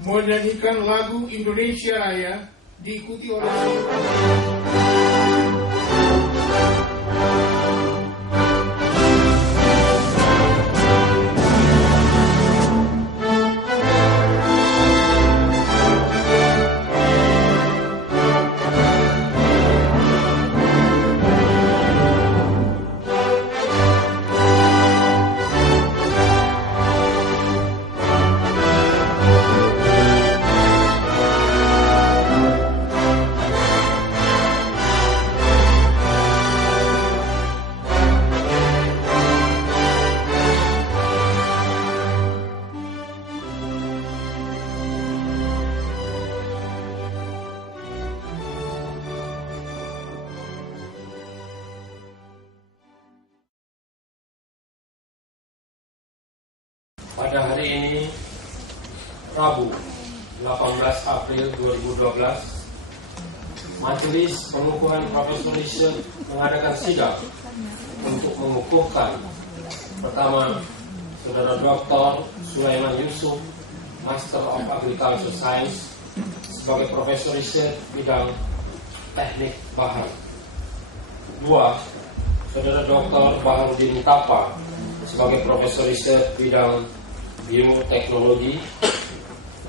menyanyikan lagu Indonesia Raya diikuti oleh pada hari ini, Rabu, 18 April 2012, Majelis Pengukuhan Profesionalisme mengadakan sidang untuk mengukuhkan pertama, Saudara Dr. Sulaiman Yusuf, Master of Agriculture Science, sebagai Profesor Riset bidang Teknik Bahan. Dua, Saudara Dr. Baharudin Tapa, sebagai Profesor Riset bidang Bioteknologi.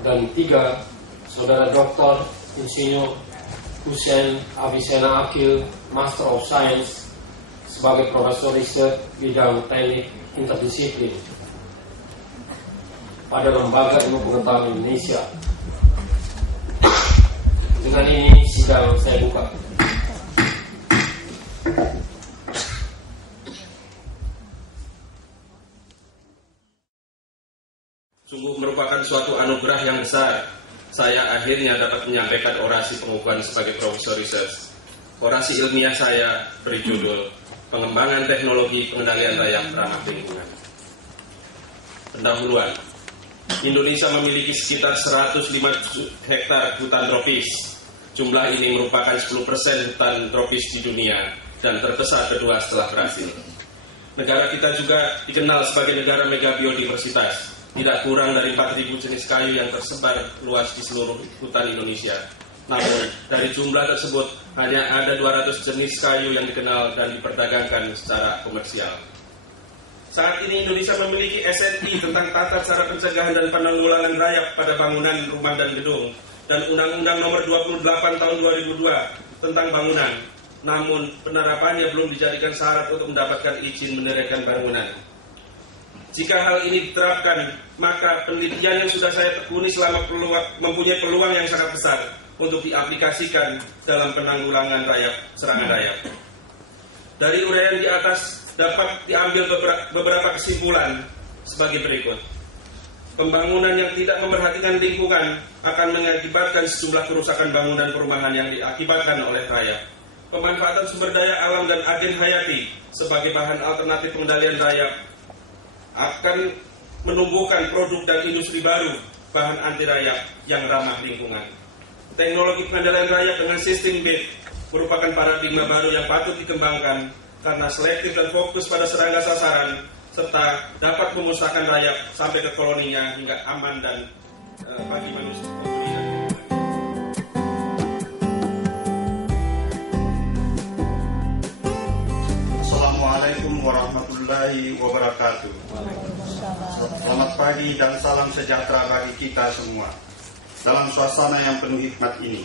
Dan tiga, Saudara Dr. Insinyur Hussein Abisena Akil, Master of Science, sebagai Profesor Riset bidang Teknik Interdisiplin pada Lembaga Ilmu Pengetahuan Indonesia. Dengan ini sidang saya buka. Sungguh merupakan suatu anugerah yang besar. Saya akhirnya dapat menyampaikan orasi pengukuhan sebagai Profesor Research. Orasi ilmiah saya berjudul Pengembangan Teknologi Pengendalian Rayap Ramah Lingkungan. Pendahuluan. Indonesia memiliki sekitar 105 hektar hutan tropis. Jumlah ini merupakan 10% hutan tropis di dunia dan terbesar kedua setelah Brasil. Negara kita juga dikenal sebagai negara mega biodiversitas. Tidak kurang dari 4.000 jenis kayu yang tersebar luas di seluruh hutan Indonesia. Namun, dari jumlah tersebut, hanya ada 200 jenis kayu yang dikenal dan diperdagangkan secara komersial. Saat ini Indonesia memiliki SNI tentang tata cara pencegahan dan penanggulangan rayap pada bangunan, rumah, dan gedung, dan Undang-Undang Nomor 28 Tahun 2002 tentang bangunan. Namun, penerapannya belum dijadikan syarat untuk mendapatkan izin mendirikan bangunan. Jika hal ini diterapkan, maka penelitian yang sudah saya tekuni selama mempunyai peluang yang sangat besar untuk diaplikasikan dalam penanggulangan serangan rayap. Dari uraian di atas dapat diambil beberapa kesimpulan sebagai berikut. Pembangunan yang tidak memperhatikan lingkungan akan mengakibatkan sejumlah kerusakan bangunan perumahan yang diakibatkan oleh rayap. Pemanfaatan sumber daya alam dan agen hayati sebagai bahan alternatif pengendalian rayap akan menumbuhkan produk dan industri baru bahan anti rayap yang ramah lingkungan. Teknologi pengendalian rayap dengan sistem BIT merupakan paradigma baru yang patut dikembangkan karena selektif dan fokus pada serangga sasaran serta dapat memusnahkan rayap sampai ke koloninya hingga aman dan bagi manusia. Assalamualaikum warahmatullahi wabarakatuh. Selamat pagi dan salam sejahtera bagi kita semua. Dalam suasana yang penuh hikmat ini,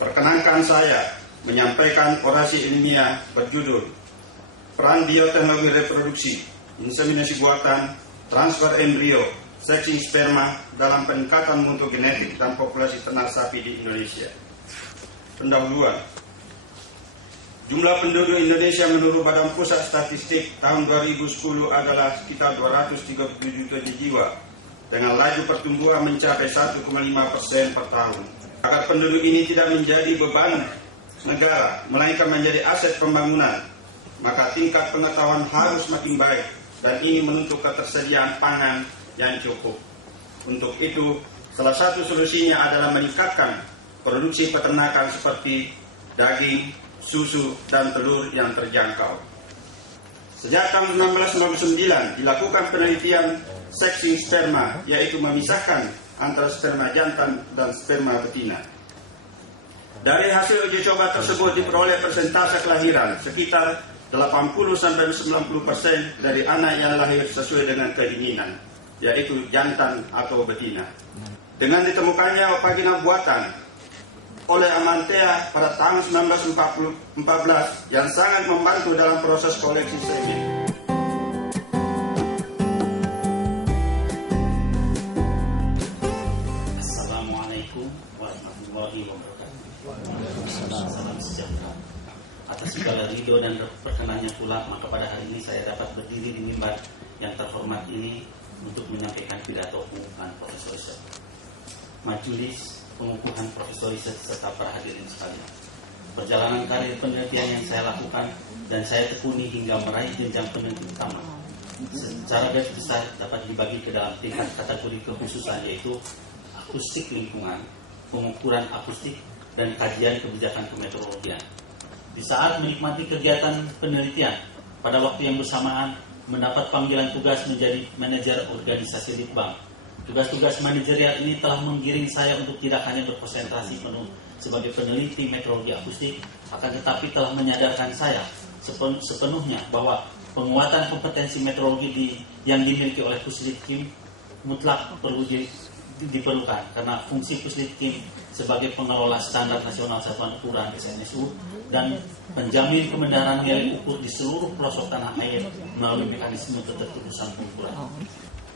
perkenankan saya menyampaikan orasi ilmiah berjudul Peran Bioteknologi Reproduksi, Inseminasi Buatan, Transfer Embrio, Sexing Sperma dalam peningkatan mutu genetik dan populasi ternak sapi di Indonesia. Pendahuluan. Jumlah penduduk Indonesia menurut Badan Pusat Statistik tahun 2010 adalah sekitar 237 juta jiwa dengan laju pertumbuhan mencapai 1,5% per tahun. Agar penduduk ini tidak menjadi beban negara, melainkan menjadi aset pembangunan, maka tingkat pengetahuan harus makin baik dan ini menuntut ketersediaan pangan yang cukup. Untuk itu, salah satu solusinya adalah meningkatkan produksi peternakan seperti daging, susu, dan telur yang terjangkau. Sejak tahun 1999 dilakukan penelitian sexing sperma, yaitu memisahkan antara sperma jantan dan sperma betina. Dari hasil uji coba tersebut diperoleh persentase kelahiran sekitar 80-90% dari anak yang lahir sesuai dengan keinginan, yaitu jantan atau betina. Dengan ditemukannya vagina buatan oleh Amantea pada tahun 1914 yang sangat membantu dalam proses koleksi semen. Assalamualaikum warahmatullahi wabarakatuh. Salam sejahtera. Atas segala ridho dan perkenannya pula, maka pada hari ini saya dapat berdiri di mimbar yang terhormat ini untuk menyampaikan pidato pengukuhan Profesor Riset, Majelis Pengukuhan Profesor Riset serta para hadirin sekalian. Perjalanan karir penelitian yang saya lakukan dan saya tekuni hingga meraih jenjang peneliti utama secara garis besar dapat dibagi ke dalam tingkat kategori kekhususan, yaitu akustik lingkungan, pengukuran akustik, dan kajian kebijakan kemeteorologian. Di saat menikmati kegiatan penelitian, pada waktu yang bersamaan mendapat panggilan tugas menjadi manajer organisasi Litbang. Tugas-tugas manajerial ini telah menggiring saya untuk tidak hanya berkonsentrasi penuh sebagai peneliti meteorologi akustik, akan tetapi telah menyadarkan saya sepenuhnya bahwa penguatan kompetensi meteorologi yang dimiliki oleh Puslitkim mutlak perlu diperlukan, karena fungsi Puslitkim sebagai pengelola standar nasional satuan ukuran SNSU dan penjamin kebenaran nilai ukur di seluruh pelosok tanah air melalui mekanisme ketertutusan pengukuran.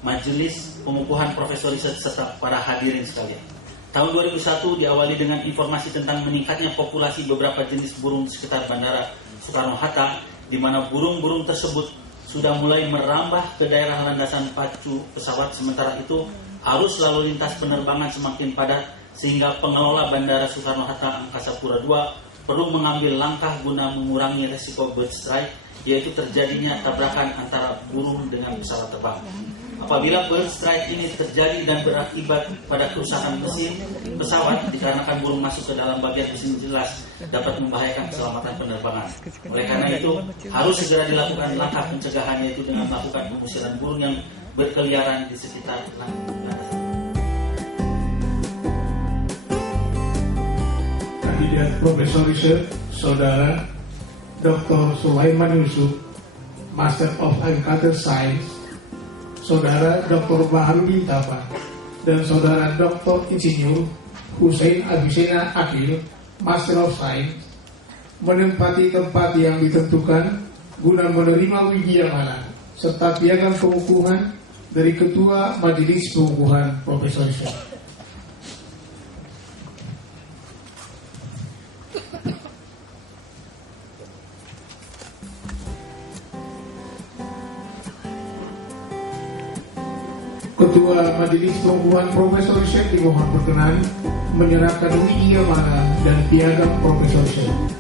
Majelis Pengukuhan Profesor Riset serta para hadirin sekalian. Tahun 2001 diawali dengan informasi tentang meningkatnya populasi beberapa jenis burung di sekitar Bandara Soekarno-Hatta, di mana burung-burung tersebut sudah mulai merambah ke daerah landasan pacu pesawat. Sementara itu, arus lalu lintas penerbangan semakin padat sehingga pengelola Bandara Soekarno-Hatta Angkasa Pura II perlu mengambil langkah guna mengurangi resiko bird strike, yaitu terjadinya tabrakan antara burung dengan pesawat terbang. Apabila bird strike ini terjadi dan berakibat pada kerusakan mesin pesawat dikarenakan burung masuk ke dalam bagian mesin, jelas dapat membahayakan keselamatan penerbangan. Oleh karena itu, harus segera dilakukan langkah pencegahan, yaitu dengan melakukan pengusiran burung yang berkeliaran di sekitar landasan. Kandidat Profesor Riset Saudara Dr. Sulaiman Yusuf, Master of Agriculture Science, Saudara Dr. Baharudin Tapa, dan Saudara Dr. Insinyur Hussein Abisena Akil, Master of Science, menempati tempat yang ditentukan guna menerima widyamana serta piagam pengukuhan dari Ketua Majelis Pengukuhan Profesor Riset. Ketua Majelis Pengukuhan Profesor Riset dimohon berkenan menyerahkan widyamana dan piagam Profesor Riset.